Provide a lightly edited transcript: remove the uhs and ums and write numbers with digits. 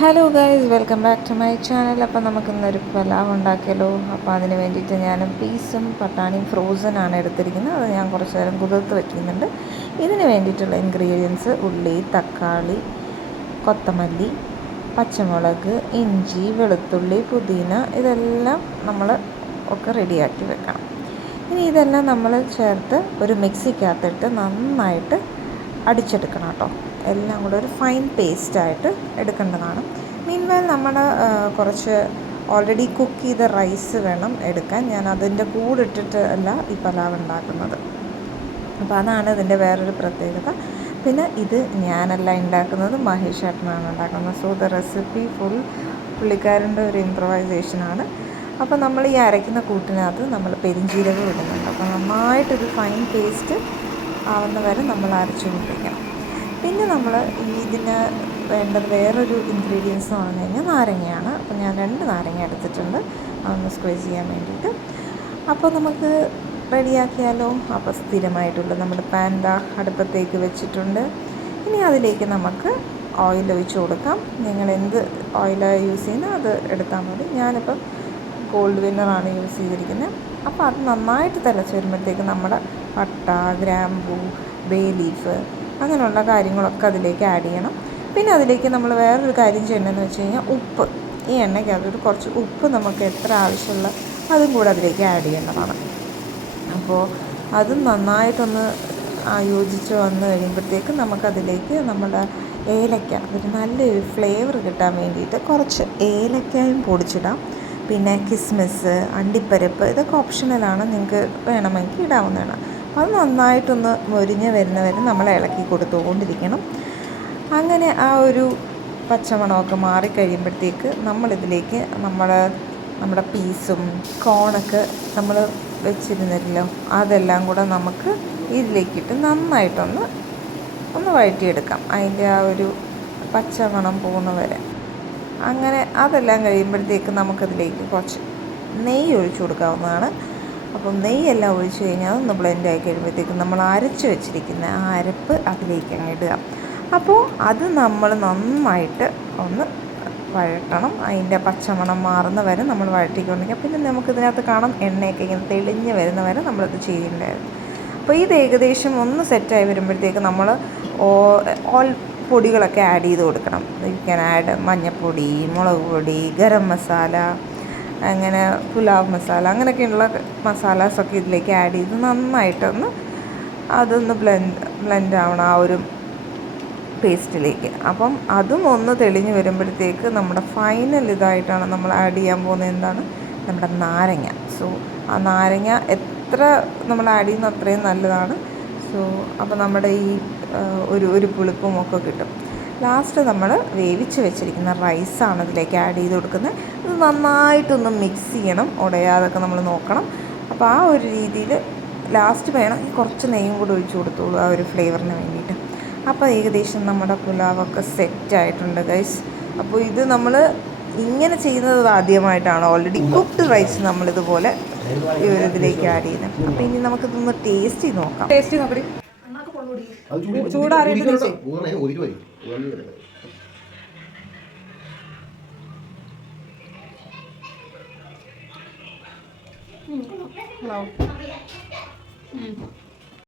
Hello guys, welcome back to my channel. അപ്പോൾ നമുക്കിന്നൊരു പുലാവ് ഉണ്ടാക്കിയല്ലോ. അപ്പോൾ അതിന് വേണ്ടിയിട്ട് ഞാൻ പീസും പട്ടാണിയും ഫ്രോസനാണ് എടുത്തിരിക്കുന്നത്. അത് ഞാൻ കുറച്ച് നേരം കുതിർത്ത് വയ്ക്കുന്നുണ്ട്. ഇതിന് വേണ്ടിയിട്ടുള്ള ഇൻഗ്രീഡിയൻസ്: ഉള്ളി, തക്കാളി, കൊത്തമല്ലി, പച്ചമുളക്, ഇഞ്ചി, വെളുത്തുള്ളി, പുതിന, ഇതെല്ലാം നമ്മൾ ഒക്കെ റെഡിയാക്കി വെക്കണം. ഇനി ഇതെല്ലാം നമ്മൾ ചേർത്ത് ഒരു മിക്സിക്കകത്തിട്ട് നന്നായിട്ട് അടിച്ചെടുക്കണം കേട്ടോ. എല്ലാം കൂടെ ഒരു ഫൈൻ പേസ്റ്റായിട്ട് എടുക്കേണ്ടതാണ്. മീൻവെൽ നമ്മൾ കുറച്ച് ഓൾറെഡി കുക്ക് ചെയ്ത റൈസ് വേണം എടുക്കാൻ. ഞാൻ അതിൻ്റെ കൂടെ ഇട്ടിട്ട് അല്ല ഈ പലാവ് ഉണ്ടാക്കുന്നത്. അപ്പോൾ അതാണ് ഇതിൻ്റെ വേറൊരു പ്രത്യേകത. പിന്നെ ഇത് ഞാനല്ല ഉണ്ടാക്കുന്നത്, മഹേഷ് ചേട്ടനാണ് ഉണ്ടാക്കുന്നത്. സോ ദ റെസിപ്പി ഫുൾ പുള്ളിക്കാരൻ്റെ ഒരു ഇംപ്രവൈസേഷനാണ്. അപ്പോൾ നമ്മൾ ഈ അരയ്ക്കുന്ന കൂട്ടിനകത്ത് നമ്മൾ പെരിഞ്ജീരകം ഇടുന്നുണ്ട്. അപ്പോൾ നന്നായിട്ടൊരു ഫൈൻ പേസ്റ്റ് ആവുന്ന വരെ നമ്മൾ അരച്ചു കൊണ്ടിരിക്കണം. പിന്നെ നമ്മൾ ഇതിന് വേണ്ടത് വേറൊരു ഇൻഗ്രീഡിയൻസ് എന്ന് പറഞ്ഞു കഴിഞ്ഞാൽ നാരങ്ങയാണ്. അപ്പോൾ ഞാൻ 2 നാരങ്ങ എടുത്തിട്ടുണ്ട് അതൊന്ന് സ്ക്വീസ് ചെയ്യാൻ വേണ്ടിയിട്ട്. അപ്പോൾ നമുക്ക് റെഡിയാക്കിയാലോ. അപ്പോൾ സ്ഥിരമായിട്ടുള്ള നമ്മുടെ പാൻ അടുപ്പത്തേക്ക് വെച്ചിട്ടുണ്ട്. ഇനി അതിലേക്ക് നമുക്ക് ഓയിൽ ഒഴിച്ച് കൊടുക്കാം. നിങ്ങൾ എന്ത് ഓയിലാണ് യൂസ് ചെയ്യുന്നത് അത് എടുത്താൽ മതി. ഞാനിപ്പം ഗോൾഡ് വിന്നറാണ് യൂസ് ചെയ്തിരിക്കുന്നത്. അപ്പോൾ അത് നന്നായിട്ട് തിളച്ച് വരുമ്പോഴത്തേക്ക് നമ്മുടെ പട്ട, ഗ്രാമ്പൂ, ബേ ലീഫ് അങ്ങനെയുള്ള കാര്യങ്ങളൊക്കെ അതിലേക്ക് ആഡ് ചെയ്യണം. പിന്നെ അതിലേക്ക് നമ്മൾ വേറൊരു കാര്യം ചെയ്യേണ്ടതെന്ന് വെച്ച് കഴിഞ്ഞാൽ ഉപ്പ്. ഈ എണ്ണയ്ക്കകത്തൊരു കുറച്ച് ഉപ്പ് നമുക്ക് എത്ര ആവശ്യമുള്ള അതും കൂടെ അതിലേക്ക് ആഡ് ചെയ്യേണ്ടതാണ്. അപ്പോൾ അതും നന്നായിട്ടൊന്ന് യോജിച്ച് വന്ന് കഴിയുമ്പോഴത്തേക്ക് നമുക്കതിലേക്ക് നമ്മുടെ ഏലക്ക, ഒരു നല്ലൊരു ഫ്ലേവർ കിട്ടാൻ വേണ്ടിയിട്ട് കുറച്ച് ഏലക്കായും പൊടിച്ചിടാം. പിന്നെ കിസ്മിസ്, അണ്ടിപ്പരിപ്പ്, ഇതൊക്കെ ഓപ്ഷണലാണ്, നിങ്ങൾക്ക് വേണമെങ്കിൽ ഇടാവുന്നതാണ്. അപ്പോൾ അത് നന്നായിട്ടൊന്ന് മൊരിഞ്ഞ് വരുന്നവരെ നമ്മൾ ഇളക്കി കൊടുത്തുകൊണ്ടിരിക്കണം. അങ്ങനെ ആ ഒരു പച്ചമണമൊക്കെ മാറിക്കഴിയുമ്പോഴത്തേക്ക് നമ്മളിതിലേക്ക് നമ്മുടെ പീസും കോണൊക്കെ നമ്മൾ വെച്ചിരുന്നില്ലല്ലോ, അതെല്ലാം കൂടെ നമുക്ക് ഇതിലേക്കിട്ട് നന്നായിട്ടൊന്ന് വഴറ്റിയെടുക്കാം, അതിൻ്റെ ആ ഒരു പച്ചമണം പോകുന്ന വരെ. അങ്ങനെ അതെല്ലാം കഴിയുമ്പോഴത്തേക്ക് നമുക്കതിലേക്ക് കുറച്ച് നെയ്യ് ഒഴിച്ചു കൊടുക്കാവുന്നതാണ്. അപ്പം നെയ്യെല്ലാം ഒഴിച്ച് കഴിഞ്ഞാൽ അതൊന്ന് ബ്ലെൻഡ് ആയി കഴിയുമ്പോഴത്തേക്ക് നമ്മൾ അരച്ച് വെച്ചിരിക്കുന്ന ആ അരപ്പ് അതിലേക്ക് അങ്ങ് ഇടുക. അപ്പോൾ അത് നമ്മൾ നന്നായിട്ട് ഒന്ന് വഴട്ടണം. അതിൻ്റെ പച്ചമണം മാറുന്ന വരെ നമ്മൾ വഴറ്റിക്കൊണ്ടിരിക്കുക. പിന്നെ നമുക്കിതിനകത്ത് കാണാം എണ്ണയൊക്കെ ഇങ്ങനെ തെളിഞ്ഞ് വരുന്ന വരെ നമ്മളിത് ചെയ്തിട്ടുണ്ടായിരുന്നു. അപ്പോൾ ഇത് ഏകദേശം ഒന്ന് സെറ്റായി വരുമ്പോഴത്തേക്ക് നമ്മൾ ഓൾ പൊടികളൊക്കെ ആഡ് ചെയ്ത് കൊടുക്കണം. യു ക്യാൻ ആഡ് മഞ്ഞൾപ്പൊടി, മുളക് പൊടി, ഗരം മസാല, അങ്ങനെ പുലാവ് മസാല, അങ്ങനെയൊക്കെയുള്ള മസാലാസൊക്കെ ഇതിലേക്ക് ആഡ് ചെയ്ത് നന്നായിട്ടൊന്ന് അതൊന്ന് ബ്ലെൻഡ് ആവണം ആ ഒരു പേസ്റ്റിലേക്ക്. അപ്പം അതും ഒന്ന് തെളിഞ്ഞ് വരുമ്പോഴത്തേക്ക് നമ്മുടെ ഫൈനൽ ഇതായിട്ടാണ് നമ്മൾ ആഡ് ചെയ്യാൻ പോകുന്നത് എന്താണ്, നമ്മുടെ നാരങ്ങ. സോ ആ നാരങ്ങ എത്ര നമ്മൾ ആഡ് ചെയ്യുന്ന അത്രയും നല്ലതാണ്. സോ അപ്പോൾ നമ്മുടെ ഈ ഒരു പുളിപ്പും ഒക്കെ കിട്ടും. ലാസ്റ്റ് നമ്മൾ വേവിച്ച് വെച്ചിരിക്കുന്ന റൈസാണ് ഇതിലേക്ക് ആഡ് ചെയ്ത് കൊടുക്കുന്നത്. ഇത് നന്നായിട്ടൊന്ന് മിക്സ് ചെയ്യണം, ഉടയാതൊക്കെ നമ്മൾ നോക്കണം. അപ്പോൾ ആ ഒരു രീതിയിൽ ലാസ്റ്റ് വേണം കുറച്ച് നെയ്യും കൂടി ഒഴിച്ച് കൊടുത്തോളൂ ആ ഒരു ഫ്ലേവറിന് വേണ്ടിയിട്ട്. അപ്പോൾ ഏകദേശം നമ്മുടെ പുലാവൊക്കെ സെറ്റായിട്ടുണ്ട് ഗൈസ്. അപ്പോൾ ഇത് നമ്മൾ ഇങ്ങനെ ചെയ്യുന്നത് ആദ്യമായിട്ടാണ്. ഓൾറെഡി കുക്ക്ഡ് റൈസ് നമ്മളിതുപോലെ ഇതിലേക്ക് ആഡ് ചെയ്യുന്നത്. അപ്പോൾ ഇനി നമുക്കിതൊന്ന് ടേസ്റ്റ് ചെയ്ത് നോക്കാം. ചൂടാറിയിട്ട് ഹലോ